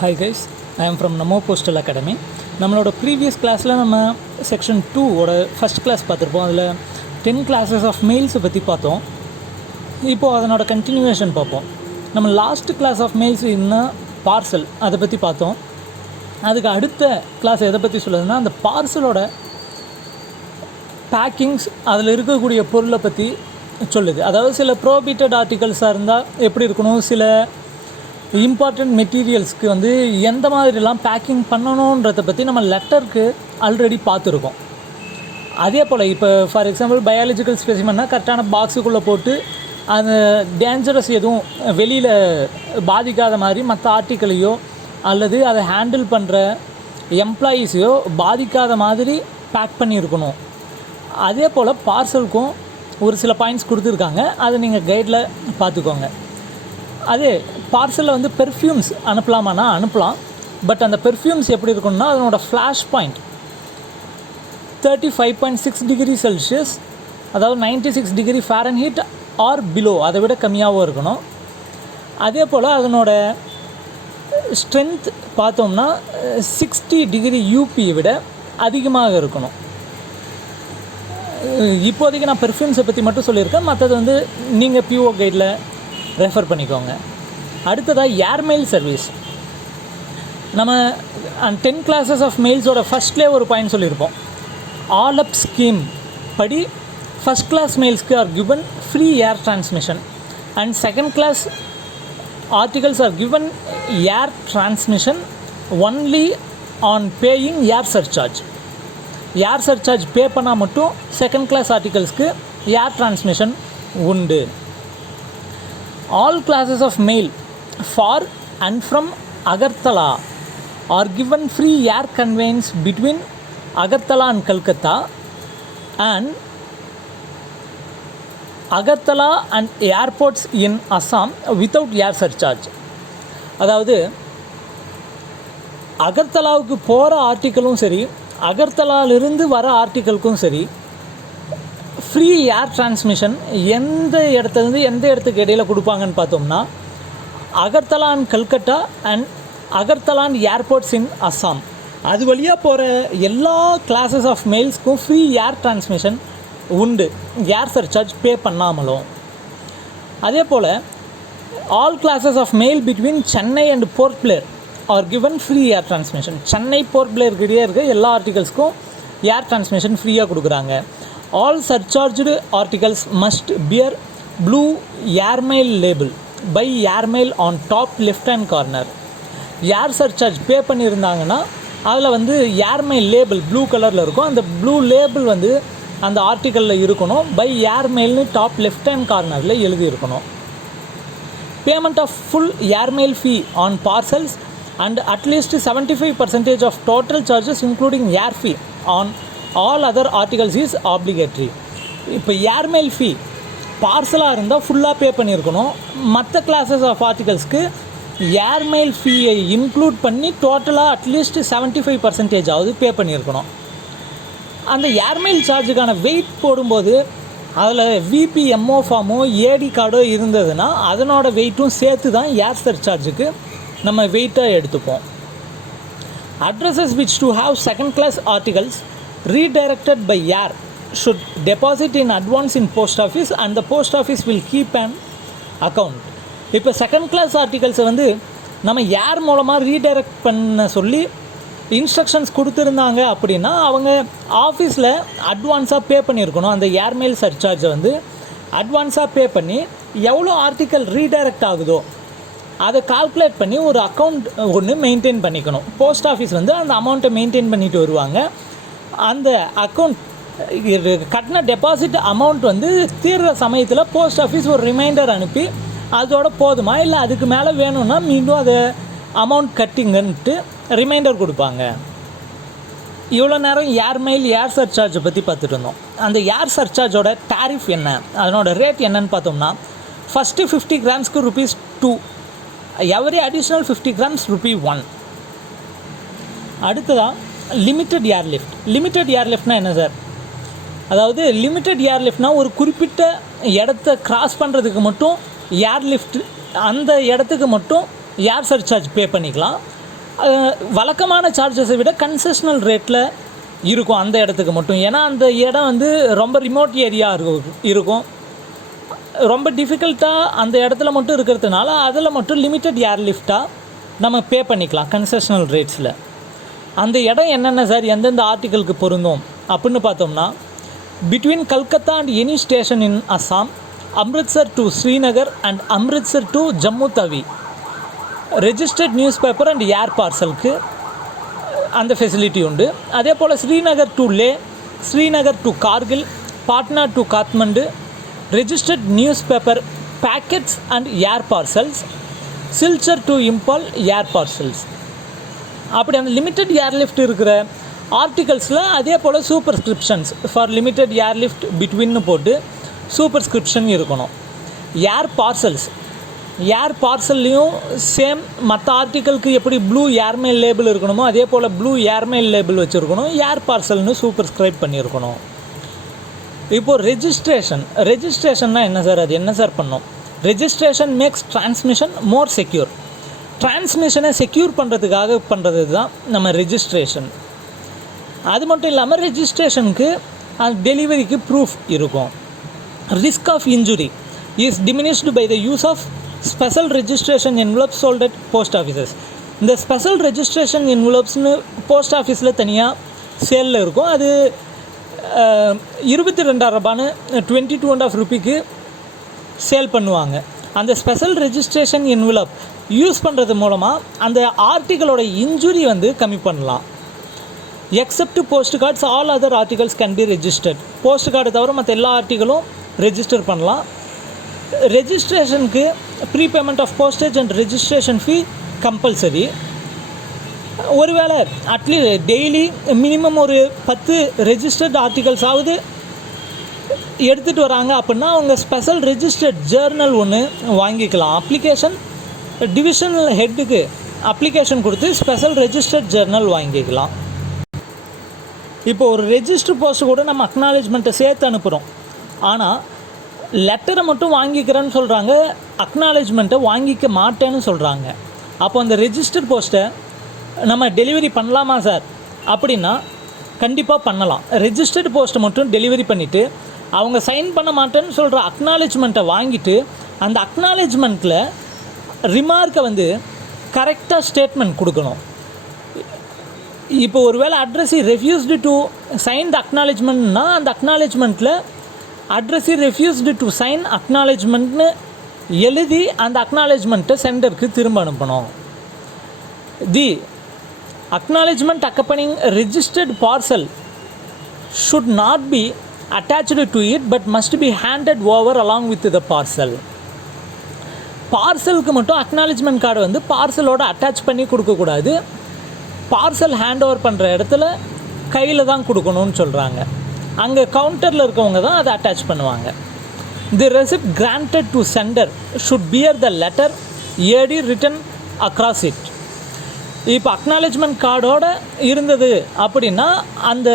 Hi guys, I am from Namo Postal Academy. நம்மளோட previous கிளாஸில் நம்ம செக்ஷன் 2 ஓட ஃபஸ்ட் கிளாஸ் பார்த்துருப்போம். அதில் 10 classes ஆஃப் மெயில்ஸை பற்றி பார்த்தோம். இப்போது அதனோட கண்டினியூவேஷன் பார்ப்போம். நம்ம லாஸ்ட் கிளாஸ் ஆஃப் மெயில்ஸ் இன்னும் பார்சல் அதை பற்றி பார்த்தோம். அதுக்கு அடுத்த கிளாஸ் எதை பற்றி சொல்லுதுன்னா அந்த பார்சலோட பேக்கிங்ஸ், அதில் இருக்கக்கூடிய பொருளை பற்றி சொல்லுது. அதாவது சில ப்ரோபிட்டட் ஆர்டிகல்ஸாக இருந்தால் எப்படி இருக்கணும், சில இம்பார்ட்டண்ட் மெட்டீரியல்ஸ்க்கு வந்து எந்த மாதிரிலாம் பேக்கிங் பண்ணணுன்றதை பற்றி நம்ம லெட்டருக்கு ஆல்ரெடி பார்த்துருக்கோம். அதே போல் இப்போ ஃபார் எக்ஸாம்பிள் பயாலஜிக்கல் ஸ்பெசிமென்னா கரெக்டான பாக்ஸுக்குள்ளே போட்டு அந்த டேஞ்சரஸ் எதுவும் வெளியில் பாதிக்காத மாதிரி மற்ற ஆர்டிக்கலையோ அல்லது அதை ஹேண்டில் பண்ணுற எம்ப்ளாயீஸையோ பாதிக்காத மாதிரி பேக் பண்ணியிருக்கணும். அதே போல் பார்சலுக்கும் ஒரு சில பாயிண்ட்ஸ் கொடுத்துருக்காங்க, அதை நீங்கள் கைடில் பார்த்துக்கோங்க. அதே பார்சலில் வந்து பெர்ஃப்யூம்ஸ் அனுப்பலாமான்னா அனுப்பலாம். பட் அந்த பெர்ஃப்யூம்ஸ் எப்படி இருக்குன்னா அதனோட ஃப்ளாஷ் பாயிண்ட் 35.6 டிகிரி செல்சியஸ், அதாவது 96 டிகிரி ஃபாரன்ஹீட் ஆர் பிலோ, அதை விட கம்மியாகவும் இருக்கணும். அதே போல் அதனோட ஸ்ட்ரென்த் பார்த்தோம்னா 60 டிகிரி யூபியை விட அதிகமாக இருக்கணும். இப்போதைக்கு நான் பெர்ஃப்யூம்ஸை பற்றி மட்டும் சொல்லியிருக்கேன், மற்றது வந்து நீங்கள் பிஓ கைடில் ரெஃபர் பண்ணிக்கோங்க. அடுத்ததாக ஏர்மெயில் சர்வீஸ். நம்ம 10 classes ஆஃப் மெயில்ஸோட ஃபஸ்ட்லேயே ஒரு பாயிண்ட் சொல்லியிருப்போம். ஆல் அப் ஸ்கீம் படி ஃபஸ்ட் கிளாஸ் மெயில்ஸ்க்கு are given free air transmission and second class articles are given air transmission only on paying air surcharge. Air surcharge pay பண்ணால் மட்டும் second class ஆர்டிகல்ஸ்க்கு air transmission உண்டு. All classes of mail for and from Agartala are given free air conveyance between Agartala and Kolkata and Agartala and airports in Assam without air surcharge. அதாவது அகர்தலாவுக்கு போகிற ஆர்டிக்கலும் சரி, அகர்தலாவிலிருந்து வர ஆர்டிக்கலுக்கும் சரி free air transmission எந்த இடத்துலேருந்து எந்த இடத்துக்கு இடையில் கொடுப்பாங்கன்னு பார்த்தோம்னா Agartala and Calcutta and Agartala and airports in Assam. அது வழியாக போகிற எல்லா கிளாஸஸ் ஆஃப் மெயில்ஸ்க்கும் ஃப்ரீ ஏர் டிரான்ஸ்மிஷன் உண்டு, ஏர் சர்சார்ஜ் பே பண்ணாமலும். அதே போல் all classes of mail between Chennai and Port Blair are given free air transmission. Chennai Port பிளேருக்கு இருக்க எல்லா ஆர்டிகல்ஸ்க்கும் ஏர் டிரான்ஸ்மிஷன் ஃப்ரீயாக கொடுக்குறாங்க. All surcharged articles must bear blue airmail label by airmail on top left hand corner. Air surcharge பே பண்ணியிருந்தாங்கன்னா அதில் வந்து ஏர்மெயில் லேபிள் ப்ளூ கலரில் இருக்கும். அந்த ப்ளூ லேபிள் வந்து அந்த ஆர்டிக்கலில் இருக்கணும். பை ஏர்மெயில்னு டாப் லெஃப்ட் ஹேண்ட் கார்னரில் எழுதியிருக்கணும். Payment of full airmail fee on parcels and at least 75% of total charges including air fee on all other articles is obligatory. இப்போ ஏர்மெயில் ஃபீ பார்சலாக இருந்தால் ஃபுல்லாக பே பண்ணியிருக்கணும். மற்ற கிளாஸஸ் ஆஃப் ஆர்டிகல்ஸ்க்கு ஏர்மெயில் ஃபீயை இன்க்ளூட் பண்ணி டோட்டலாக அட்லீஸ்ட் 75% ஆகுது பே பண்ணியிருக்கணும். அந்த ஏர்மெயில் சார்ஜுக்கான வெயிட் போடும்போது அதில் விபி எம்ஓ ஃபார்மோ ஏடி கார்டோ இருந்ததுன்னா அதனோட வெயிட்டும் சேர்த்து தான் ஏர் சர்சார்ஜுக்கு நம்ம வெயிட்டாக எடுத்துப்போம். Addresses which do have second class articles redirected by air should deposit in advance in post office and the post office will keep an account. இப்போ செகண்ட் கிளாஸ் ஆர்டிகல்ஸை வந்து நம்ம ஏர் மூலமாக ரீடைரக்ட் பண்ண சொல்லி இன்ஸ்ட்ரக்ஷன்ஸ் கொடுத்துருந்தாங்க அப்படின்னா அவங்க ஆஃபீஸில் அட்வான்ஸாக பே பண்ணியிருக்கணும். அந்த ஏர்மெயில் சர்சார்ஜை வந்து அட்வான்ஸாக பே பண்ணி எவ்வளோ ஆர்டிக்கல் ரீடைரக்ட் ஆகுதோ அதை கால்குலேட் பண்ணி ஒரு அக்கௌண்ட் ஒன்று மெயின்டைன் பண்ணிக்கணும். போஸ்ட் ஆஃபீஸ் வந்து அந்த அமௌண்ட்டை மெயின்டைன் பண்ணிட்டு வருவாங்க. அந்த அக்கௌண்ட் கட்டின டெபாசிட் அமௌண்ட் வந்து தீர்ற சமயத்தில் போஸ்ட் ஆஃபீஸ் ஒரு ரிமைண்டர் அனுப்பி அதோட போதுமா இல்லை அதுக்கு மேலே வேணும்னா மீண்டும் அதை அமௌண்ட் கட்டிங்கன்ட்டு ரிமைண்டர் கொடுப்பாங்க. இவ்வளோ நேரம் ஏர்மெயில் ஏர் சர்சார்ஜை பற்றி பார்த்துட்டு இருந்தோம். அந்த ஏர் சர்சார்ஜோட டாரிஃப் என்ன, அதனோட ரேட் என்னன்னு பார்த்தோம்னா ஃபஸ்ட்டு 50 கிராம்ஸ்க்கு ₹2, எவரி அடிஷ்னல் 50 கிராம்ஸ் ₹1. அடுத்ததாக லிமிட்டட் ஏர்லிஃப்ட். லிமிட்டட் ஏர்லிஃப்ட்னால் என்ன சார்? அதாவது லிமிட்டட் ஏர்லிஃப்ட்னால் ஒரு குறிப்பிட்ட இடத்த கிராஸ் பண்ணுறதுக்கு மட்டும் ஏர்லிஃப்ட், அந்த இடத்துக்கு மட்டும் ஏர் சர்சார்ஜ் பே பண்ணிக்கலாம். வழக்கமான சார்ஜஸை விட கன்செஷனல் ரேட்டில் இருக்கும் அந்த இடத்துக்கு மட்டும். ஏன்னா அந்த இடம் வந்து ரொம்ப ரிமோட் ஏரியா இருக்கும், ரொம்ப டிஃபிகல்ட்டாக அந்த இடத்துல மட்டும் இருக்கிறதுனால அதில் மட்டும் லிமிட்டட் ஏர்லிஃப்டாக நம்ம பே பண்ணிக்கலாம் கன்செஷனல் ரேட்ஸில். அந்த இடம் என்னென்ன சார், எந்தெந்த ஆர்டிக்கலுக்கு பொருந்தும் அப்படின்னு பார்த்தோம்னா, between Calcutta and any station in Assam, Amritsar to Srinagar and Amritsar to Jammu Tawi, registered newspaper and air பார்சலுக்கு அந்த ஃபெசிலிட்டி உண்டு. அதே போல் Srinagar to Leh, Srinagar to Kargil, Patna to Kathmandu, registered newspaper packets and air parcels, Silchar to Imphal air parcels. அப்படி அந்த லிமிட்டட் ஏர்லிஃப்ட் இருக்கிற ஆர்டிகல்ஸில் அதே போல் சூப்பர்ஸ்கிரிப்ஷன்ஸ் ஃபார் லிமிட்டட் ஏர்லிஃப்ட் பிட்வீன்னு போட்டு சூப்பர்ஸ்கிரிப்ஷன் இருக்கணும். ஏர் பார்சல்ஸ், ஏர் பார்சல்லையும் சேம் மற்ற ஆர்டிக்கலுக்கு எப்படி ப்ளூ ஏர்மெயில் லேபிள் இருக்கணுமோ அதே போல் ப்ளூ ஏர்மெயில் லேபிள் வச்சுருக்கணும். ஏர் பார்சல்னு சூப்பர்ஸ்கிரைப் பண்ணியிருக்கணும். இப்போது ரெஜிஸ்ட்ரேஷன்னா என்ன சார், அது என்ன சார் பண்ணோம்? ரெஜிஸ்ட்ரேஷன் மேக்ஸ் டிரான்ஸ்மிஷன் மோர் செக்யூர். டிரான்ஸ்மிஷனை செக்யூர் பண்ணுறதுக்காக பண்ணுறது தான் நம்ம ரெஜிஸ்ட்ரேஷன். அது மட்டும் இல்லாமல் ரெஜிஸ்ட்ரேஷனுக்கு டெலிவரிக்கு ப்ரூஃப் இருக்கும். Risk of injury is diminished by the use of special registration envelopes sold at post offices. இந்த ஸ்பெஷல் ரெஜிஸ்ட்ரேஷன் என்வலப்ஸ்னு போஸ்ட் ஆஃபீஸில் தனியாக சேலில் இருக்கும். அது 22,000 ரூபான்னு 22.5 ரூபிக்கு சேல் பண்ணுவாங்க. அந்த ஸ்பெஷல் ரெஜிஸ்ட்ரேஷன் என்வலப் யூஸ் பண்ணுறது மூலமாக அந்த ஆர்டிக்கலோட இன்ஜுரி வந்து கம்மி பண்ணலாம். Except post cards all other articles can be registered. Post கார்டை தவிர மற்ற எல்லா ஆர்டிக்கலும் ரெஜிஸ்டர் பண்ணலாம். ரெஜிஸ்ட்ரேஷனுக்கு prepayment of postage and registration fee compulsory. ஒருவேளை அட்லீஸ்ட் டெய்லி மினிமம் ஒரு 10 ரெஜிஸ்டர்ட் ஆர்டிகல்ஸாவது எடுத்துகிட்டு வராங்க அப்படின்னா அவங்க ஸ்பெஷல் ரெஜிஸ்டர்ட் ஜேர்னல் ஒன்று வாங்கிக்கலாம். அப்ளிகேஷன் டிவிஷனல் ஹெட்டுக்கு அப்ளிகேஷன் கொடுத்து ஸ்பெஷல் ரெஜிஸ்டர்ட் ஜேர்னல் வாங்கிக்கலாம். இப்போ ஒரு ரெஜிஸ்டர் போஸ்ட் கூட நம்ம அக்னாலேஜ்மெண்ட்டை சேர்த்து அனுப்புகிறோம். ஆனால் லெட்டரை மட்டும் வாங்கிக்கிறேன்னு சொல்கிறாங்க, அக்னாலேஜ்மெண்ட்டை வாங்கிக்க மாட்டேன்னு சொல்கிறாங்க. அப்போ அந்த ரெஜிஸ்டர் போஸ்ட்டை நம்ம டெலிவரி பண்ணலாமா சார் அப்படின்னா கண்டிப்பாக பண்ணலாம். ரெஜிஸ்டர்டு போஸ்ட்டை மட்டும் டெலிவரி பண்ணிவிட்டு அவங்க சைன் பண்ண மாட்டேன்னு சொல்கிற அக்னாலேஜ்மெண்ட்டை வாங்கிட்டு அந்த அக்னாலேஜ்மெண்ட்டில் ரிமார்க்கை வந்து கரெக்டாக ஸ்டேட்மெண்ட் கொடுக்கணும். இப்போ ஒரு வேளை addressee refused to sign the அக்னாலேஜ்மெண்ட்னா அந்த அக்னாலேஜ்மெண்ட்டில் அட்ரஸி ரெஃப்யூஸ்டு டு சைன் அக்னாலேஜ்மெண்ட்னு எழுதி அந்த அக்னாலேஜ்மெண்ட்டை சென்டருக்கு திரும்ப அனுப்பணும். தி acknowledgement accompanying registered parcel should not be attached to it but must be handed over along with the parcel. பார்சலுக்கு மட்டும் அக்னாலேஜ்மெண்ட் கார்டு வந்து பார்சலோடு அட்டாச் பண்ணி கொடுக்கக்கூடாது. பார்சல் ஹேண்ட் ஓவர் பண்ணுற இடத்துல கையில் தான் கொடுக்கணும்னு சொல்கிறாங்க. அங்கே கவுண்டரில் இருக்கவங்க தான் அதை அட்டாச் பண்ணுவாங்க. The receipt granted to sender should bear the letter AD written across it. இப்போ அக்னாலேஜ்மெண்ட் கார்டோடு இருந்தது அப்படின்னா அந்த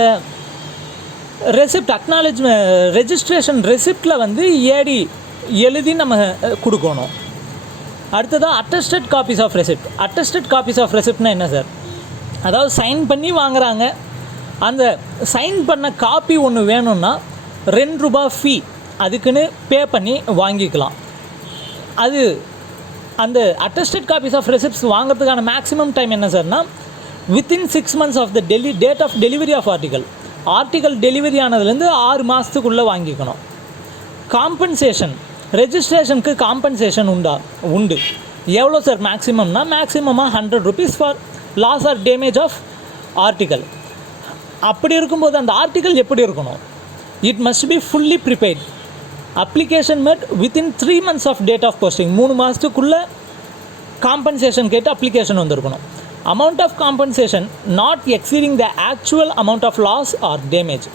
ரெசிப்ட் ரெஜிஸ்ட்ரேஷன் ரெசிப்டில் வந்து ஏடி எழுதி நம்ம கொடுக்கணும். அடுத்ததாக attested copies of receipt. Attested copies of ரெசிப்ட்னா என்ன சார்? அதாவது சைன் பண்ணி வாங்குகிறாங்க, அந்த சைன் பண்ண காப்பி ஒன்று வேணும்னா ₹2 ஃபீ அதுக்குன்னு பே பண்ணி வாங்கிக்கலாம். அது அந்த அட்டஸ்டட் காப்பீஸ் ஆஃப் ரெசிப்ட்ஸ் வாங்கிறதுக்கான மேக்ஸிமம் டைம் என்ன சார்னா within 6 months of the date of delivery of article delivery ஆனதுலேருந்து 6 மாதத்துக்குள்ளே வாங்கிக்கணும். காம்பன்சேஷன், ரெஜிஸ்ட்ரேஷனுக்கு காம்பன்சேஷன் உண்டு. எவ்வளோ சார் மேக்ஸிமம்னா மேக்ஸிமமாக ₹100 for loss or damage of article. அப்படி இருக்கும்போது அந்த ஆர்டிக்கல் எப்படி இருக்கணும்? It must be fully prepaid. Application made within 3 months of date of posting. 3 மாதத்துக்குள்ளே காம்பன்சேஷன் கேட்டு அப்ளிகேஷன் வந்திருக்கணும். Amount of compensation not exceeding the actual amount of loss or damage.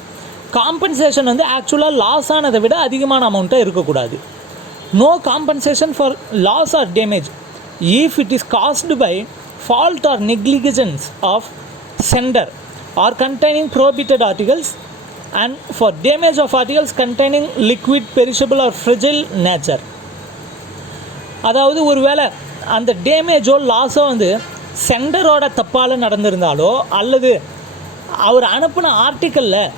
Compensation வந்து ஆக்சுவலாக லாஸ் ஆனதை விட அதிகமான அமௌண்ட்டாக இருக்கக்கூடாது. No compensation for loss or damage if it is caused by fault or negligence of sender or containing prohibited articles and for damage of articles containing liquid, perishable or fragile nature. அதாவது ஒரு வேளை அந்த டேமேஜோ லாஸோ வந்து சென்டரோட தப்பால் நடந்திருந்தாலோ அல்லது அவர் அனுப்பின ஆர்டிக்கலில்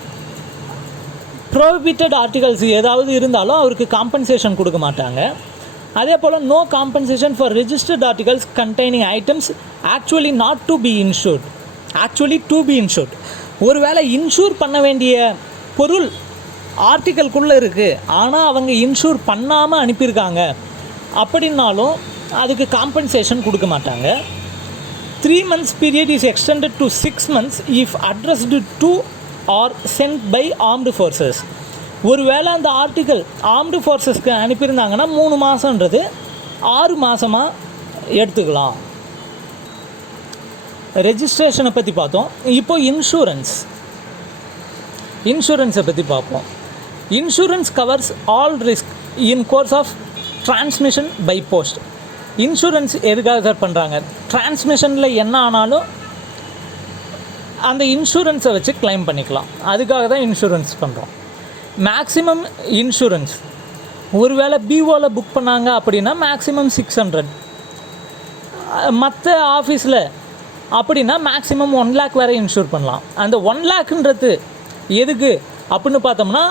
prohibited articles ஏதாவது இருந்தாலும் அவருக்கு காம்பன்சேஷன் கொடுக்க மாட்டாங்க. அதே போல் no compensation for registered articles containing items actually not to be insured. ஒருவேளை இன்ஷூர் பண்ண வேண்டிய பொருள் ஆர்டிக்கல்குள்ளே இருக்குது, ஆனால் அவங்க இன்ஷூர் பண்ணாமல் அனுப்பியிருக்காங்க அப்படின்னாலும் அதுக்கு காம்பன்சேஷன் கொடுக்க மாட்டாங்க. 3 months period is extended to 6 months if addressed to or sent by armed forces. ஒருவேளை அந்த ஆர்டிக்கல் ஆர்ம்டு ஃபோர்ஸஸ்க்கு அனுப்பியிருந்தாங்கன்னா 3 மாதன்றது 6 மாதமாக எடுத்துக்கலாம். ரெஜிஸ்ட்ரேஷனை பற்றி பார்த்தோம். இப்போது இன்சூரன்ஸை பற்றி பார்ப்போம். Insurance covers all risk in course of transmission by post. Insurance எதுக்காக சார் பண்ணுறாங்க? டிரான்ஸ்மிஷனில் என்ன ஆனாலும் அந்த இன்சூரன்ஸை வச்சு கிளைம் பண்ணிக்கலாம். அதுக்காக தான் இன்சூரன்ஸ் பண்ணுறோம். மேக்ஸிமம் இன்சூரன்ஸ் ஒருவேளை பிஓவில் புக் பண்ணாங்க அப்படின்னா மேக்ஸிமம் 600. மற்ற ஆஃபீஸில் அப்படின்னா மேக்ஸிமம் 1 lakh வேறு இன்சூர் பண்ணலாம். அந்த 1 lakhன்றது எதுக்கு அப்படின்னு பார்த்தோம்னா,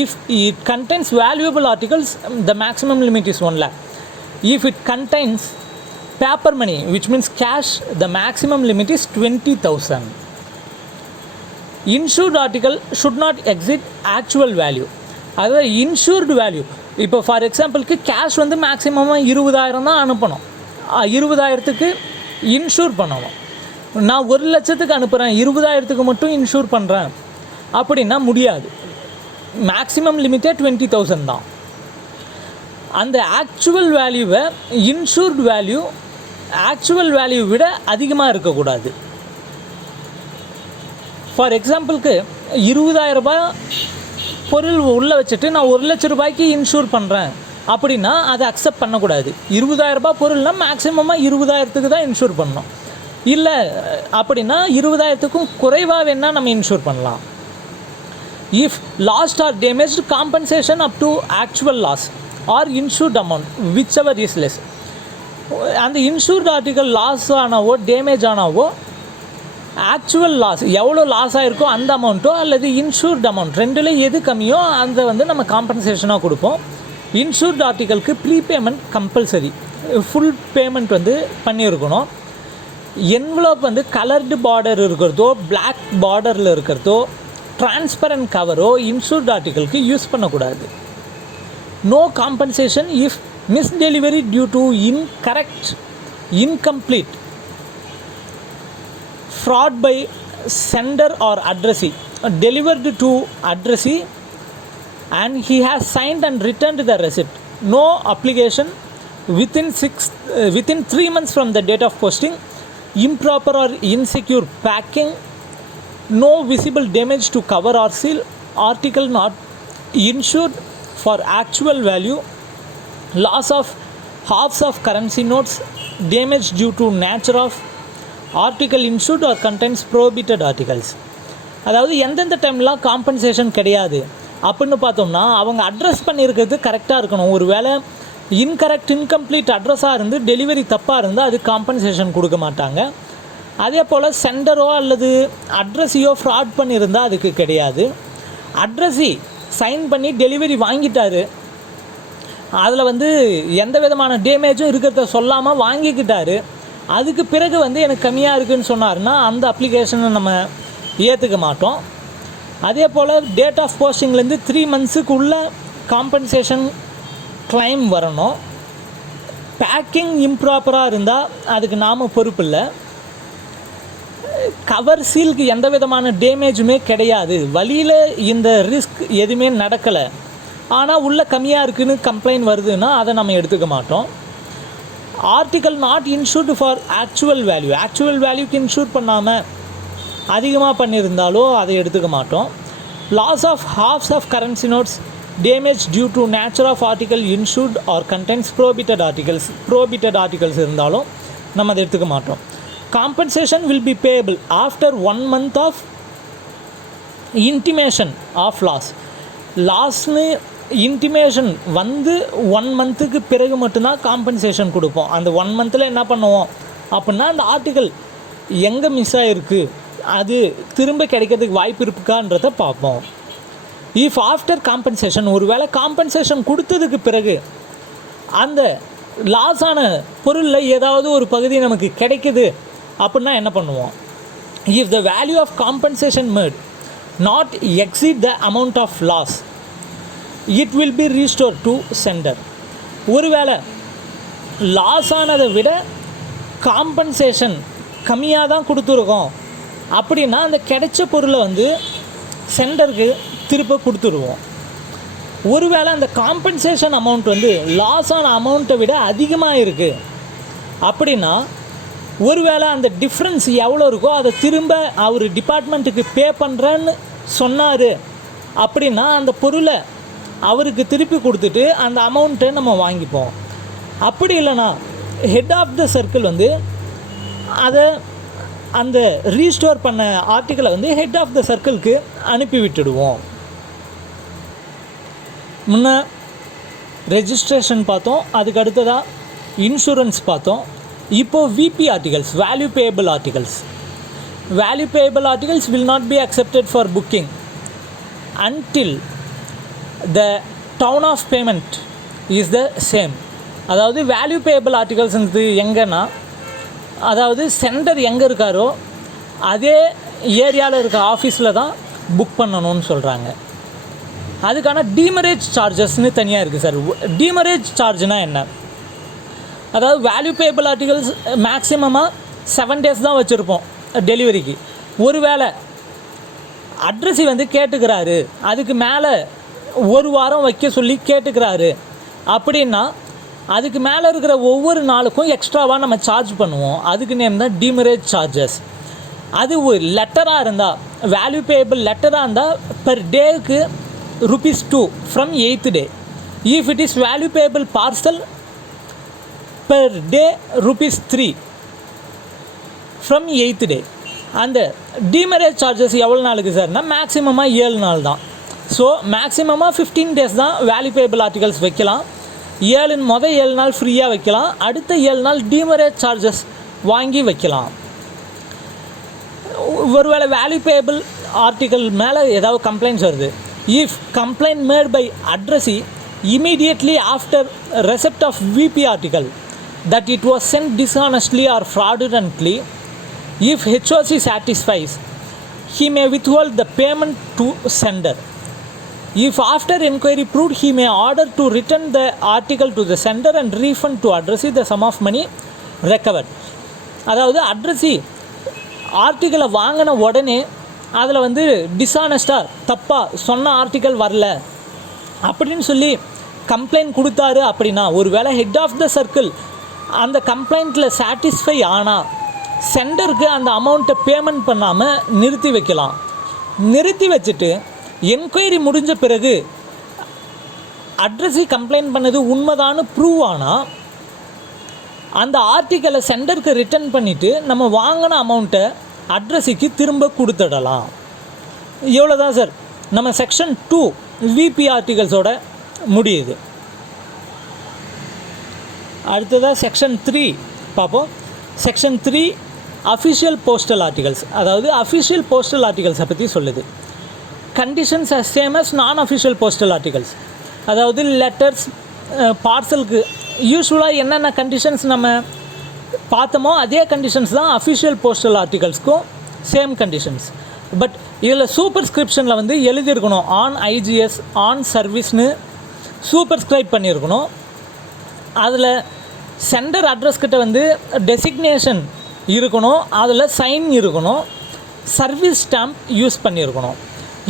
if it contains valuable articles the maximum limit is 1 lakh. If it contains paper money which means cash the maximum limit is 20,000. Insured article should not exceed actual value. அதாவது insured value இப்போ for எக்ஸாம்பிளுக்கு cash வந்து மேக்ஸிமமாக 20,000 தான் அனுப்பணும். 20,000க்கு insure பண்ணணும். நான் 1 லட்சத்துக்கு அனுப்புகிறேன், 20,000க்கு மட்டும் இன்சூர் பண்ணுறேன் அப்படின்னா முடியாது. மேக்ஸிமம் லிமிட்டே 20,000 தான். அந்த ஆக்சுவல் வேல்யூவை இன்சூர்டு வேல்யூ ஆக்சுவல் வேல்யூ விட அதிகமாக இருக்கக்கூடாது. ஃபார் எக்ஸாம்பிளுக்கு 20,000 ரூபாய் பொருள் உள்ளே வச்சுட்டு நான் 1 லட்ச ரூபாய்க்கு இன்சூர் பண்ணுறேன் அப்படின்னா அதை அக்செப்ட் பண்ணக்கூடாது. 20,000 ரூபாய் பொருள்னால் மேக்ஸிமமாக 20,000க்கு தான் இன்சூர் பண்ணணும். இல்லை அப்படின்னா 20,000க்கும் குறைவாக வேணால் நம்ம இன்சூர் பண்ணலாம். If lost or damaged compensation up to actual loss or insured amount whichever is less. அந்த இன்சூர்ட் ஆர்டிக்கல் லாஸ் ஆனாவோ டேமேஜ் ஆனாவோ ஆக்சுவல் லாஸ் எவ்வளோ லாஸ் ஆகிருக்கோ அந்த அமௌண்ட்டோ அல்லது இன்சூர்ட் அமௌண்ட் ரெண்டில் எது கம்மியோ அதை வந்து நம்ம காம்பன்சேஷனாக கொடுப்போம். இன்சூர்ட் ஆர்டிக்கலுக்கு ப்ரீபேமெண்ட் கம்பல்சரி, ஃபுல் பேமெண்ட் வந்து பண்ணியிருக்கணும். என்வலப் வந்து கலர்டு பார்டர் இருக்கிறதோ பிளாக் பார்டரில் இருக்கிறதோ டிரான்ஸ்பரண்ட் கவரோ இன்சூர்ட் ஆர்டிக்கலுக்கு யூஸ் பண்ணக்கூடாது. No compensation if miss delivery due to incorrect, incomplete, fraud by sender or addressee delivered to addressee and he has signed and returned the receipt. No application within 3 months from the date of posting. Improper or insecure packing. No visible damage to cover or seal. Article not insured for actual value. Loss of halves of currency notes. Damage due to nature of article insured or contents prohibited articles. அதாவது எந்தெந்த டைம்லாம் compensation கிடையாது அப்படின்னு பார்த்தோம்னா, அவங்க address பண்ணியிருக்கிறது கரெக்டாக இருக்கணும். ஒரு வேளை இன்கரெக்ட், இன்கம்ப்ளீட் அட்ரஸாக இருந்து டெலிவரி தப்பாக இருந்தால் அது காம்பன்சேஷன் கொடுக்க மாட்டாங்க. அதே போல் சென்டரோ அல்லது அட்ரஸையோ ஃப்ராட் பண்ணியிருந்தால் அதுக்கு கிடையாது. அட்ரஸி சைன் பண்ணி டெலிவரி வாங்கிட்டாரு, அதில் வந்து எந்த விதமான டேமேஜும் இருக்கிறத சொல்லாமல் வாங்கிக்கிட்டாரு, அதுக்கு பிறகு வந்து எனக்கு கம்மியாக இருக்குதுன்னு சொன்னார்னா அந்த அப்ளிகேஷனை நம்ம ஏற்றுக்க மாட்டோம். அதே போல் டேட் ஆஃப் போஸ்டிங்லேருந்து 3 monthsக்குள்ளே காம்பன்சேஷன் கிளைம் வரணும். பேக்கிங் இம்ப்ராப்பராக இருந்தால் அதுக்கு நாம் பொறுப்பு இல்லை. கவர் சீலுக்கு எந்த விதமான டேமேஜுமே கிடையாது, வழியில் இந்த ரிஸ்க் எதுவுமே நடக்கலை, ஆனால் உள்ளே கம்மியாக இருக்குதுன்னு கம்ப்ளைண்ட் வருதுன்னா அதை நம்ம எடுத்துக்க மாட்டோம். Article not insured for actual value. Actual வேல்யூக்கு இன்சூர் பண்ணாமல் அதிகமாக பண்ணியிருந்தாலோ அதை எடுத்துக்க மாட்டோம். Loss of halves of currency notes. Damage due to nature of article insured or contents prohibited articles இருந்தாலும் நம்ம அதை எடுத்துக்க மாட்டோம். Compensation will be payable after 1 month of intimation of loss. லாஸ்னு இன்டிமேஷன் வந்து 1 monthக்கு பிறகு மட்டும்தான் காம்பன்சேஷன் கொடுப்போம். அந்த 1 monthல என்ன பண்ணுவோம், அப்படின்னா அந்த ஆர்டிக்கல் எங்கே மிஸ் ஆகிருக்கு, அது திரும்ப கிடைக்கிறதுக்கு வாய்ப்பு இருக்கான்றதை பார்ப்போம். இஃப் ஆஃப்டர் காம்பன்சேஷன், ஒரு வேளை காம்பன்சேஷன் கொடுத்ததுக்கு பிறகு அந்த லாஸ் ஆன பொருளில் ஏதாவது ஒரு பகுதி நமக்கு கிடைக்குது அப்படின்னா என்ன பண்ணுவோம்? If the value of compensation made not exceed the amount of loss it will be restore to sender. ஒருவேளை லாஸ் ஆனதை விட காம்பன்சேஷன் கம்மியாக தான் கொடுத்துருக்கோம் அப்படின்னா அந்த கிடைச்ச பொருளை வந்து சென்டருக்கு திருப்ப கொடுத்துருவோம். ஒருவேளை அந்த காம்பன்சேஷன் அமௌண்ட் வந்து லாஸ் ஆன அமௌண்ட்டை விட அதிகமாக இருக்குது அப்படின்னா ஒருவேளை அந்த டிஃப்ரென்ஸ் எவ்வளோ இருக்கோ அதை திரும்ப அவர் டிபார்ட்மெண்ட்டுக்கு பே பண்ணுறேன்னு சொன்னார் அப்படின்னா அந்த பொருளை அவருக்கு திருப்பி கொடுத்துட்டு அந்த அமௌண்ட்டை நம்ம வாங்கிப்போம். அப்படி இல்லைனா ஹெட் ஆஃப் த சர்க்கிள் வந்து அதை அந்த ரீஸ்டோர் பண்ண ஆர்டிக்கலை வந்து ஹெட் ஆஃப் த சர்க்கிளுக்கு அனுப்பி விட்டுடுவோம். முன்ன ரெஜிஸ்ட்ரேஷன் பார்த்தோம், அதுக்கு அடுத்ததாக இன்சூரன்ஸ் பார்த்தோம். இப்போது VP articles, value payable articles. Value payable articles will not be accepted for booking until the town of payment is the same. அதாவது வேல்யூ பேயபிள் ஆர்டிகல்ஸ்ன்றது எங்கன்னா, அதாவது சென்டர் எங்கே இருக்காரோ அதே ஏரியாவில் இருக்க ஆஃபீஸில் தான் புக் பண்ணணும்னு சொல்கிறாங்க. அதுக்கான டீமரேஜ் சார்ஜஸ்னு தனியாக இருக்குது சார். டீமரேஜ் சார்ஜ்னால் என்ன? அதாவது வேல்யூ பேயபிள் ஆர்டிகல்ஸ் மேக்ஸிமமாக 7 days தான் வச்சுருப்போம் டெலிவரிக்கு. ஒருவேளை அட்ரஸி வந்து கேட்டுக்கிறாரு, அதுக்கு மேலே 1 வாரம் வைக்க சொல்லி கேட்டுக்கிறாரு அப்படின்னா அதுக்கு மேலே இருக்கிற ஒவ்வொரு நாளுக்கும் எக்ஸ்ட்ராவாக நம்ம சார்ஜ் பண்ணுவோம். அதுக்கு நேம் தான் டீமரேஜ் சார்ஜஸ். அது ஒரு லெட்டராக இருந்தால், வேல்யூ பேயபிள் லெட்டராக இருந்தால் per take ₹2 from 8th day. If it is value payable parcel, per day ₹3 from 8th day. அந்த டீமரேஜ் சார்ஜஸ் எவ்வளோ நாளுக்கு சார்னா மேக்ஸிமமாக 7 நாள் தான். ஸோ மேக்ஸிமமாக 15 days தான் வேல்யூ பேயபிள் ஆர்டிகல்ஸ் வைக்கலாம். 7 நாள் ஃப்ரீயாக வைக்கலாம், அடுத்த 7 நாள் டீமரேஜ் சார்ஜஸ் வாங்கி வைக்கலாம். ஒருவேளை வேல்யூ பேயபிள் ஆர்டிக்கல் மேலே ஏதாவது கம்ப்ளைண்ட்ஸ் வருது, if complaint made by addressee immediately after receipt of VP article that it was sent dishonestly or fraudulently, if HOC satisfies, he may withhold the payment to sender. If after inquiry proved, he may order to return the article to the sender and refund to addressee the sum of money recovered. அதாவது addressee ஆர்டிக்கலை வாங்கின உடனே அதில் வந்து டிஸானஸ்ட்டாக தப்பாக சொன்ன article வரல அப்படின்னு சொல்லி கம்ப்ளைண்ட் கொடுத்தாரு அப்படின்னா, ஒரு வேளை ஹெட் ஆஃப் த சர்க்கிள் அந்த கம்ப்ளைண்ட்டில் சாட்டிஸ்ஃபை ஆனால் சென்டருக்கு அந்த அமௌண்ட்டை பேமெண்ட் பண்ணாமல் நிறுத்தி வைக்கலாம். நிறுத்தி வச்சுட்டு என்கொயரி முடிஞ்ச பிறகு அட்ரஸி கம்ப்ளைண்ட் பண்ணது உண்மைதான்னு ப்ரூவ் ஆனால் அந்த ஆர்டிக்கலை சென்டருக்கு ரிட்டர்ன் பண்ணிவிட்டு நம்ம வாங்கின அமௌண்ட்டை அட்ரஸிக்கு திரும்ப கொடுத்துடலாம். இவ்வளோ தான் சார் நம்ம செக்ஷன் 2 விபி ஆர்டிகல்ஸோட முடியுது. அடுத்ததாக செக்ஷன் 3 பார்ப்போம். Section 3 official postal articles. அதாவது அஃபிஷியல் போஸ்டல் ஆர்டிகல்ஸை பற்றி சொல்லுது. Conditions as same as non official postal articles. அதாவது லெட்டர்ஸ், பார்சலுக்கு யூஸ்வலாக என்னென்ன கண்டிஷன்ஸ் நம்ம பார்த்தோமோ அதே கண்டிஷன்ஸ் தான் அஃபிஷியல் போஸ்டல் ஆர்டிகல்ஸ்க்கும் சேம் கண்டிஷன்ஸ். பட் இதில் சூப்பர்ஸ்கிரிப்ஷனில் வந்து எழுதியிருக்கணும் ஆன் ஐஜிஎஸ் ஆன் சர்வீஸ்னு சூப்பர்ஸ்கிரைப் பண்ணியிருக்கணும். அதில் சென்டர் அட்ரஸ் கிட்ட வந்து டெசிக்னேஷன் இருக்கணும், அதில் சைன் இருக்கணும், சர்வீஸ் ஸ்டாம்ப் யூஸ் பண்ணியிருக்கணும்.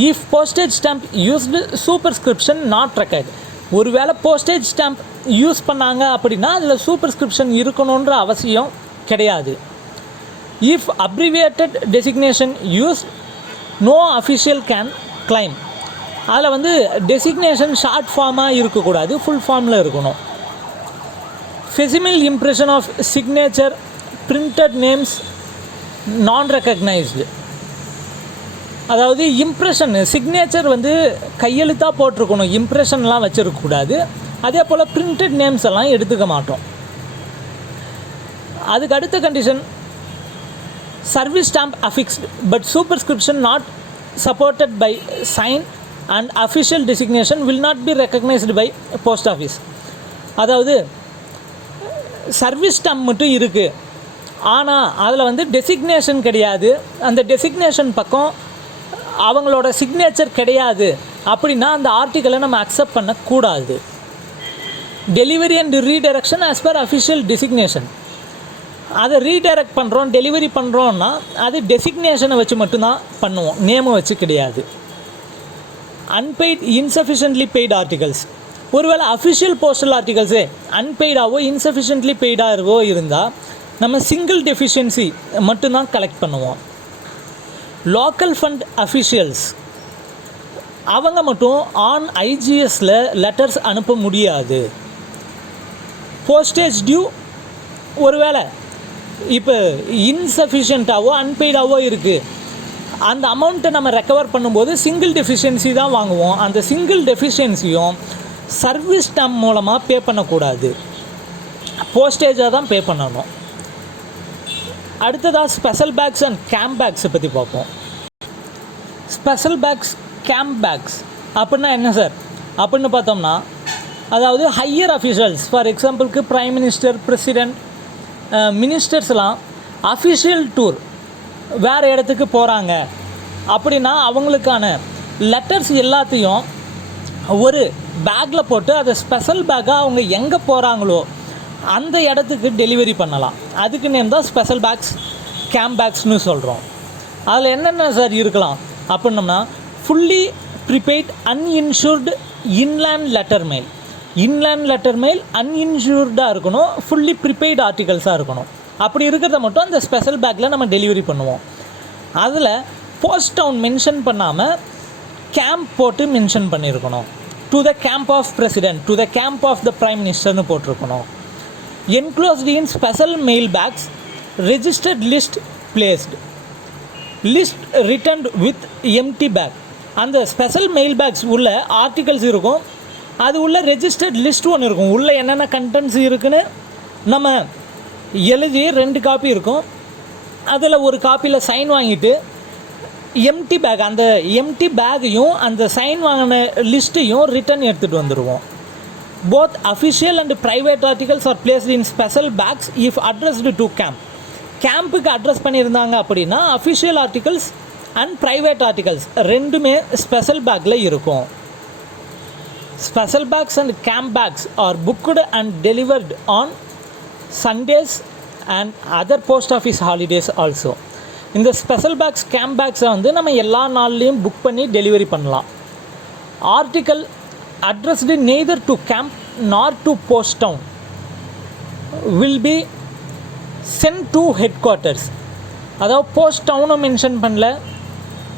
If postage stamp used superscription not record. ஒருவேளை போஸ்டேஜ் ஸ்டாம்ப் யூஸ் பண்ணாங்க அப்படின்னா அதில் சூப்பர்ஸ்கிரிப்ஷன் இருக்கணுன்ற அவசியம் கிடையாது. If abbreviated designation use no official can claim. அதில் வந்து டெசிக்னேஷன் ஷார்ட் ஃபார்மாக இருக்கக்கூடாது, ஃபுல் ஃபார்மில் இருக்கணும். Facsimile impression of signature printed names non recognised. அதாவது இம்ப்ரெஷன் சிக்னேச்சர் வந்து கையெழுத்தாக போட்டிருக்கணும், இம்ப்ரெஷன்லாம் வச்சுருக்கக்கூடாது. அதே போல் பிரிண்டட் நேம்ஸ் எல்லாம் எடுத்துக்க மாட்டோம். அதுக்கு அடுத்த condition, service stamp affixed but superscription not supported by sign and official designation will not be recognised by post office. அதாவது சர்வீஸ் ஸ்டாம்ப் மட்டும் இருக்குது, ஆனால் அதில் வந்து டெசிக்னேஷன் கிடையாது, அந்த டெசிக்னேஷன் பக்கம் அவங்களோட சிக்னேச்சர் கிடையாது அப்படின்னா அந்த ஆர்டிக்கலை நம்ம அக்செப்ட் பண்ணக்கூடாது. Delivery and redirection as per official designation. அதை ரீடைரக்ட் பண்ணுறோம், டெலிவரி பண்ணுறோன்னா அது டெசிக்னேஷனை வச்சு மட்டும்தான் பண்ணுவோம், நேமை வச்சு கிடையாது. Unpaid insufficiently paid articles. ஒருவேளை அஃபிஷியல் போஸ்டல் ஆர்டிகல்ஸே அன்பெய்டாவோ இன்சஃபிஷியன்ட்லி பெய்டாகவோ இருந்தால் நம்ம சிங்கிள் டெஃபிஷியன்சி மட்டும்தான் கலெக்ட் பண்ணுவோம். லோக்கல் ஃபண்ட் அஃபிஷியல்ஸ் அவங்க மட்டும் ஆன் ஐஜிஎஸில் லெட்டர்ஸ் அனுப்ப முடியாது. போஸ்டேஜ் டியூ ஒருவேளை இப்போ இன்சஃபிஷியண்ட்டாவோ அன்பெய்டாவோ இருக்குது, அந்த அமௌண்ட்டை நம்ம ரெக்கவர் பண்ணும்போது சிங்கிள் டெஃபிஷியன்சி தான் வாங்குவோம். அந்த சிங்கிள் டெஃபிஷியன்சியும் சர்வீஸ் ஸ்டாம்ப் மூலமாக பே பண்ணக்கூடாது, போஸ்டேஜாக தான் பே பண்ணணும். அடுத்ததாக ஸ்பெஷல் பேக்ஸ் அண்ட் கேம்ப் பேக்ஸை பற்றி பார்ப்போம். ஸ்பெஷல் பேக்ஸ், கேம்ப் பேக்ஸ் அப்படின்னா என்ன சார் அப்படின்னு பார்த்தோம்னா, அதாவது ஹையர் அஃபிஷியல்ஸ், ஃபார் எக்ஸாம்பிளுக்கு பிரைம் மினிஸ்டர், பிரசிடெண்ட், மினிஸ்டர்ஸ்லாம் அஃபிஷியல் டூர் வேறு இடத்துக்கு போகிறாங்க அப்படின்னா அவங்களுக்கான லெட்டர்ஸ் எல்லாத்தையும் ஒரு பேக்கில் போட்டு அதை ஸ்பெஷல் பேக்காக அவங்க எங்கே போகிறாங்களோ அந்த இடத்துக்கு டெலிவரி பண்ணலாம். அதுக்கு நேம் தான் ஸ்பெஷல் பேக்ஸ், கேம்ப் பேக்ஸ்னு சொல்கிறோம். அதில் என்னென்ன சார் இருக்கலாம் அப்படின்னம்னா, fully prepaid uninsured inland letter mail. Inland letter mail அன்இன்சூர்டாக இருக்கணும், ஃபுல்லி ப்ரிபெய்டு ஆர்டிகல்ஸாக இருக்கணும். அப்படி இருக்கிறத மட்டும் அந்த ஸ்பெஷல் பேக்கில் நம்ம டெலிவரி பண்ணுவோம். அதில் போஸ்ட் டவுன் மென்ஷன் பண்ணாமல் கேம்ப் போட்டு மென்ஷன் பண்ணியிருக்கணும். To the camp of president, to the camp of the prime மினிஸ்டர்னு போட்டிருக்கணும். Enclosed in special mail bags, registered list placed, list returned with empty bag. அந்த ஸ்பெஷல் மெயில் பேக்ஸ் உள்ள articles இருக்கும், அது உள்ள ரெஜிஸ்டர்ட் லிஸ்ட் ஒன்று இருக்கும், உள்ளே என்னென்ன கண்டென்ட்ஸ் இருக்குன்னு நம்ம எழுதி 2 காப்பி இருக்கும். அதில் ஒரு காப்பியில் சைன் வாங்கிட்டு எம்டி பேக், அந்த எம்டி பேக்கையும் அந்த சைன் வாங்கின லிஸ்ட்டையும் ரிட்டர்ன் எடுத்துகிட்டு வந்துடுவோம். Both official and private articles are placed in special bags if addressed to camp. கேம்புக்கு அட்ரஸ் பண்ணியிருந்தாங்க அப்படின்னா official articles and private articles ரெண்டுமே ஸ்பெஷல் பேக்கில் இருக்கும். Special bags and camp bags are booked and delivered on Sundays and other post office holidays also. இந்த special bags, camp பேக்ஸை வந்து நம்ம எல்லா நாள்லேயும் புக் பண்ணி டெலிவரி பண்ணலாம். Article addressed neither to camp nor to post town will be sent to headquarters. அதாவது post டவுனும் மென்ஷன் பண்ணல,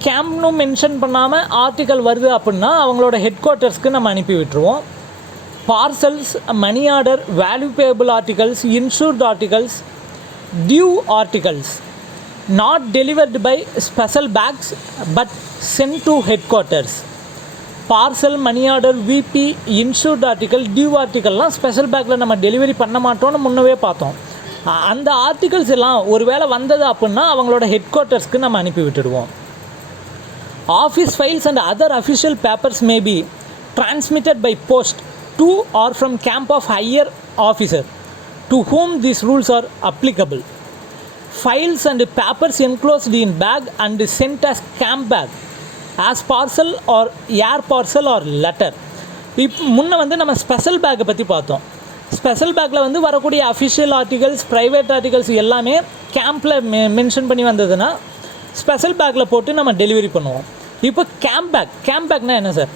கேம்ப்னும் மென்ஷன் பண்ணாமல் ஆர்டிக்கல் வருது அப்படின்னா அவங்களோட ஹெட் குவார்ட்டர்ஸ்க்கு நம்ம அனுப்பி விட்டுருவோம். Parcels, money order, value payable articles, insured articles, due articles not delivered by special bags but sent to headquarters. Parcel, money order, VP, insured article, due ஆர்டிக்கல்லாம் ஸ்பெஷல் பேக்கில் நம்ம டெலிவரி பண்ண மாட்டோம்னு முன்னவே பார்த்தோம். அந்த ஆர்டிகல்ஸ் எல்லாம் ஒரு வேளை வந்தது அப்படின்னா அவங்களோட ஹெட் குவார்ட்டர்ஸ்க்கு நம்ம அனுப்பி விட்டுடுவோம். Office files and other official papers may be transmitted by post to or from camp of higher officer to whom these rules are applicable. Files and papers enclosed in bag and sent as camp bag as parcel or air parcel or letter. முன்ன வந்து நம்ம special பேக்கை பற்றி பார்த்தோம். Special பேக்கில் வந்து வரக்கூடிய official articles, private articles எல்லாமே கேம்பில் மென்ஷன் பண்ணி வந்ததுன்னா ஸ்பெஷல் பேக்கில் போட்டு நம்ம டெலிவரி பண்ணுவோம். இப்போ கேம்ப் பேக், கேம்ப் பேக்னால் என்ன சார்?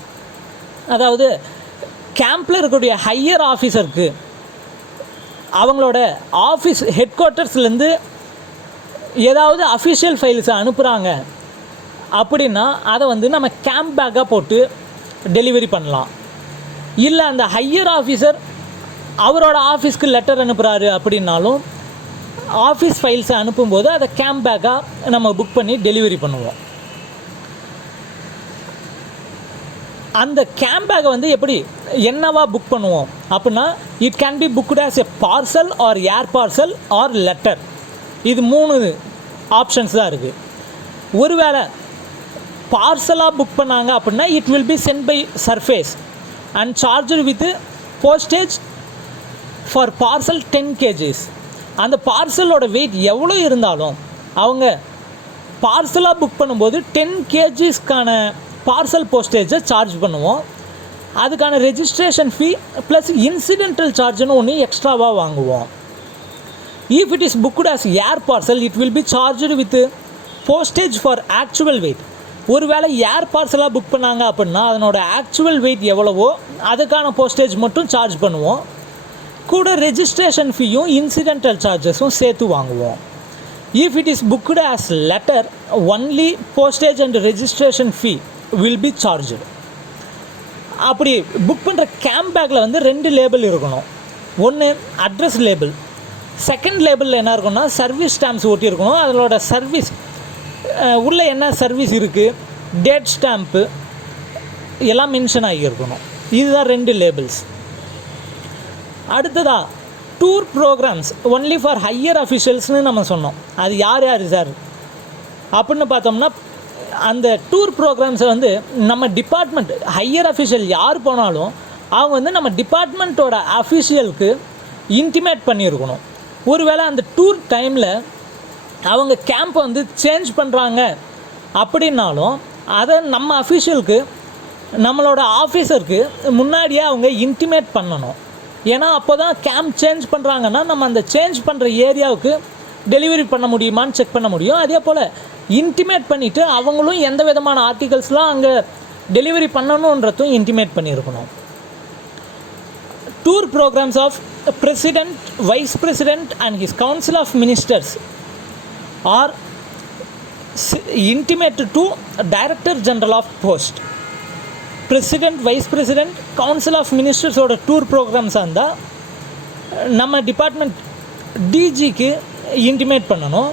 அதாவது கேம்பில் இருக்கக்கூடிய ஹையர் ஆஃபீஸருக்கு அவங்களோட ஆஃபீஸ் ஹெட் குவார்ட்டர்ஸ்லேருந்து ஏதாவது அஃபிஷியல் ஃபைல்ஸை அனுப்புகிறாங்க அப்படின்னா அதை வந்து நம்ம கேம்ப் பேக்காக போட்டு டெலிவரி பண்ணலாம். இல்லை அந்த ஹையர் ஆஃபீஸர் அவரோட ஆஃபீஸ்க்கு லெட்டர் அனுப்புகிறாரு அப்படின்னாலும் ஆஃபீஸ் ஃபைல்ஸை அனுப்பும்போது அதை கேம்ப் பேக்காக நம்ம புக் பண்ணி டெலிவரி பண்ணுவோம். அந்த கேம் பேக்கை வந்து எப்படி என்னவா புக் பண்ணுவோம் அப்படின்னா, it can be booked as a parcel or air parcel or letter. இது 3 ஆப்ஷன்ஸ் தான் இருக்குது. ஒருவேளை பார்சலாக புக் பண்ணாங்க அப்படின்னா it will be sent by surface and charged with postage for parcel 10 kgs. அந்த பார்சலோட வெயிட் எவ்வளோ இருந்தாலும் அவங்க பார்சலாக புக் பண்ணும்போது 10 kgsக்கான பார்சல் போஸ்டேஜை சார்ஜ் பண்ணுவோம். அதுக்கான ரெஜிஸ்ட்ரேஷன் ஃபீ ப்ளஸ் இன்சிடென்டல் சார்ஜ்னு ஒன்று எக்ஸ்ட்ராவாக வாங்குவோம். If it is booked as air parcel it will B charged with postage for actual wait. ஒருவேளை ஏர் பார்சலாக புக் பண்ணாங்க அப்படின்னா அதனோட ஆக்சுவல் வெயிட் எவ்வளவோ அதுக்கான போஸ்டேஜ் மட்டும் சார்ஜ் பண்ணுவோம். கூட ரெஜிஸ்ட்ரேஷன் ஃபீயும் இன்சிடென்டல் சார்ஜஸும் சேர்த்து வாங்குவோம். If it is booked as letter only postage and registration fee will be charged. அப்படி புக் பண்ணுற கேம் பேக்கில் வந்து 2 லேபிள் இருக்கணும். ஒன்று அட்ரஸ் லேபிள், செகண்ட் லேபிளில் என்ன இருக்குன்னா சர்வீஸ் ஸ்டாம்ப்ஸ் ஒட்டியிருக்கணும். அதனோட சர்வீஸ் உள்ளே என்ன சர்வீஸ் இருக்குது, டேட் ஸ்டாம்ப்பு எல்லாம் மென்ஷன் ஆகியிருக்கணும். இதுதான் 2 லேபிள்ஸ். அடுத்ததாக tour programs only for higher அஃபிஷியல்ஸ்னு நம்ம சொன்னோம். அது யார் யார் சார் அப்படின்னு பார்த்தோம்னா, அந்த டூர் ப்ரோக்ராம்ஸை வந்து நம்ம டிபார்ட்மெண்ட் ஹையர் அஃபிஷியல் யார் போனாலும் அவங்க வந்து நம்ம டிபார்ட்மெண்ட்டோட அஃபிஷியலுக்கு இன்டிமேட் பண்ணியிருக்கணும். ஒருவேளை அந்த டூர் டைமில் அவங்க கேம்பை வந்து சேஞ்ச் பண்ணுறாங்க அப்படின்னாலும் அதை நம்ம அஃபிஷியலுக்கு நம்மளோட ஆஃபீஸருக்கு முன்னாடியே அவங்க இன்டிமேட் பண்ணணும். ஏன்னா அப்போ தான் கேம்ப் சேஞ்ச் பண்ணுறாங்கன்னா நம்ம அந்த சேஞ்ச் பண்ணுற ஏரியாவுக்கு டெலிவரி பண்ண முடியுமான்னு செக் பண்ண முடியும். அதே போல் இன்டிமேட் பண்ணிவிட்டு அவங்களும் எந்த விதமான ஆர்டிகல்ஸ்லாம் அங்கே டெலிவரி பண்ணணுன்றதும் இன்டிமேட் பண்ணியிருக்கணும். Tour programs of president, vice president and his council of ministers are intimated to director general of post. President, vice president, council of மினிஸ்டர்ஸோட டூர் ப்ரோக்ராம்ஸாக இருந்தால் நம்ம டிபார்ட்மெண்ட் டிஜிக்கு இன்டிமேட் பண்ணணும்.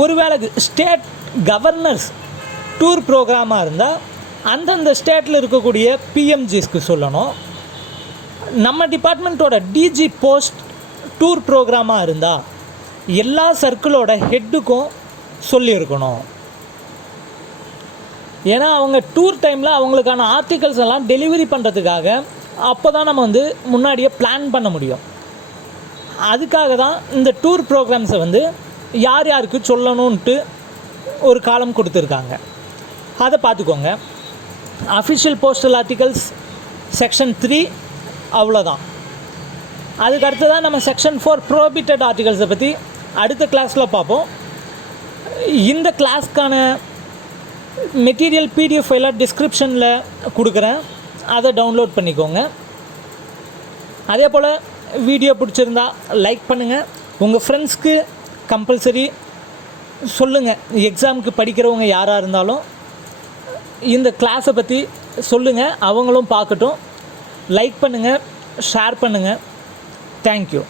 ஒருவேளை ஸ்டேட் கவர்னர்ஸ் டூர் ப்ரோக்ராமாக இருந்தால் அந்தந்த ஸ்டேட்டில் இருக்கக்கூடிய பிஎம்ஜிஸ்க்கு சொல்லணும். நம்ம டிபார்ட்மெண்ட்டோட டிஜி போஸ்ட் டூர் ப்ரோக்ராமாக இருந்தால் எல்லா சர்க்கிளோட ஹெட்டுக்கும் சொல்லியிருக்கணும். ஏன்னா அவங்க டூர் டைமில் அவங்களுக்கான ஆர்டிகல்ஸ் எல்லாம் டெலிவரி பண்ணுறதுக்காக அப்போ தான் நம்ம வந்து முன்னாடியே பிளான் பண்ண முடியும். அதுக்காக தான் இந்த டூர் ப்ரோக்ராம்ஸை வந்து யார் யாருக்கு சொல்லணுன்ட்டு ஒரு காலம் கொடுத்துருக்காங்க. அதை பார்த்துக்கோங்க. அஃபிஷியல் போஸ்டல் ஆர்டிகல்ஸ் செக்ஷன் 3 அவ்வளோதான். அதுக்கு அடுத்ததான் நம்ம செக்ஷன் 4 ப்ரோஹிபிட்டட் ஆர்டிகல்ஸை பற்றி அடுத்த கிளாஸில் பார்ப்போம். இந்த கிளாஸ்க்கான மெட்டீரியல் பிடிஎஃப் ஃபைலாக டிஸ்கிரிப்ஷனில் கொடுக்குறேன், அதை டவுன்லோட் பண்ணிக்கோங்க. அதே போல் வீடியோ பிடிச்சிருந்தா லைக் பண்ணுங்கள். உங்கள் ஃப்ரெண்ட்ஸ்க்கு கம்பல்சரி சொல்லுங்கள். எக்ஸாமுக்கு படிக்கிறவங்க யாராக இருந்தாலும் இந்த கிளாஸை பற்றி சொல்லுங்கள், அவங்களும் பார்க்கட்டும். லைக் பண்ணுங்கள், ஷேர் பண்ணுங்கள். தேங்க்யூ.